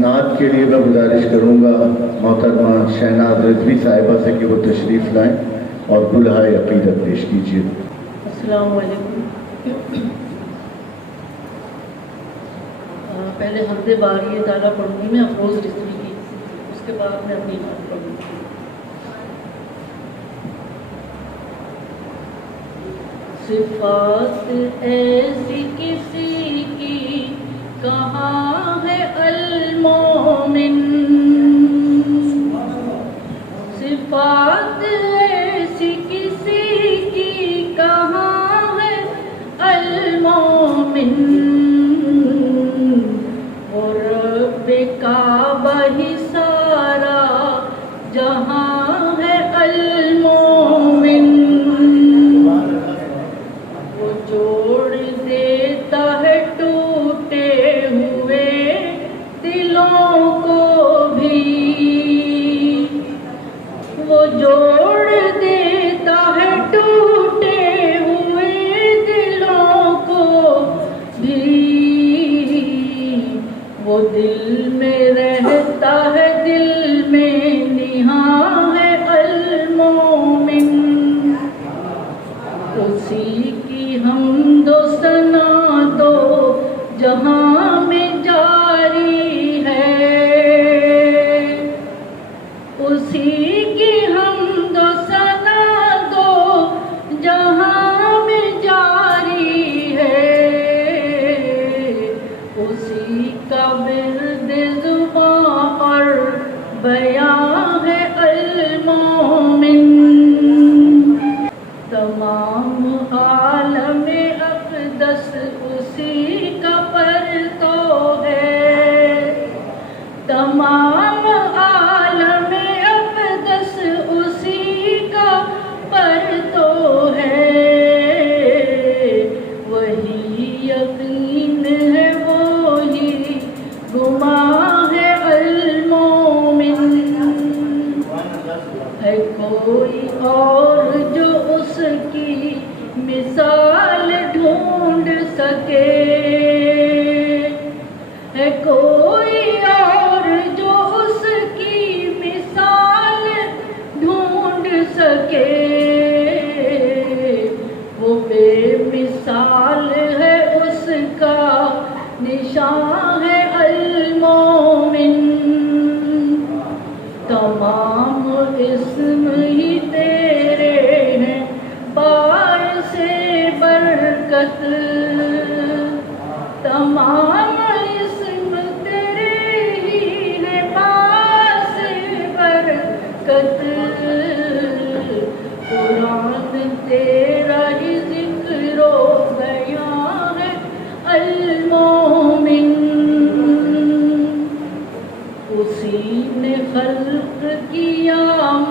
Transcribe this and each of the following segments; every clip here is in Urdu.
نعت کے لیے میں گزارش کروں گا محترمہ شہناز رضوی صاحبہ سے کہ وہ تشریف لائیں اور دلہائے عقیدت پیش کیجیے۔ السلام علیکم۔ پہلے حمد باری تعالیٰ پڑھوں گی میں افروز رضوی کی، اس کے بعد میں اپنی نعت پڑھوں گی۔ صفات ایسی کسی کی کہاں ہے المومن، صفات ایسی کسی کی کہاں ہے المومن، وہ رب کعبہ ہی سارا جہاں ہے المومن، وہ جوڑ دیتا ہے ٹوٹے ہوئے دلوں کو بھی، وہ جوڑ دیتا ہے ٹوٹے ہوئے دلوں کو بھی، وہ دل میں رہتا ہے دل میں نہاں ہے المومن، اسی کی حمد و ثنا تو جہاں میں جاری ہے، اسی کی حمد و ثنا تو جہاں میں جاری ہے، اسی کا ورد زباں اور بیان ہے المومن، تمام عالم اقدس اسی کا پرتو ہے، تمام عالم اقدس اسی کا پرتو ہے، وہی یقین ہے وہی گمان ہے المومن، ہے کوئی اور جو اس کی مثال ڈھونڈ سکے، ہے کوئی اور جو اس کی مثال ڈھونڈ سکے، وہ بے مثال ہے اس کا نشان ہے المومن، تمام اسم ہی تیرے ہیں باعث برکت، تمام اسم تیرے ہی ہیں باعث برکت، قرآن تیرا ہی ذکر و بیان ہے المومن، اسی نے خلق کیا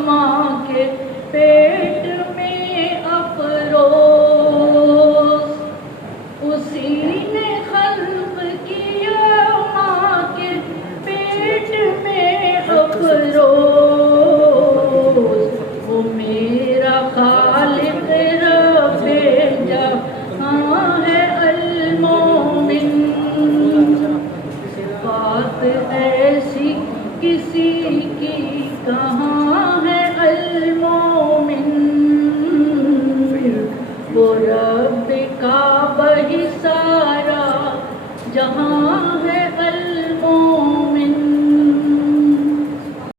ماں کے پیٹ میں افروز، اسی نے خلق کیا ماں کے پیٹ میں افروز، وہ میرا خالق رب جہاں ہے المومن، صفات ایسی کسی کی کہاں ہے المومن، وہ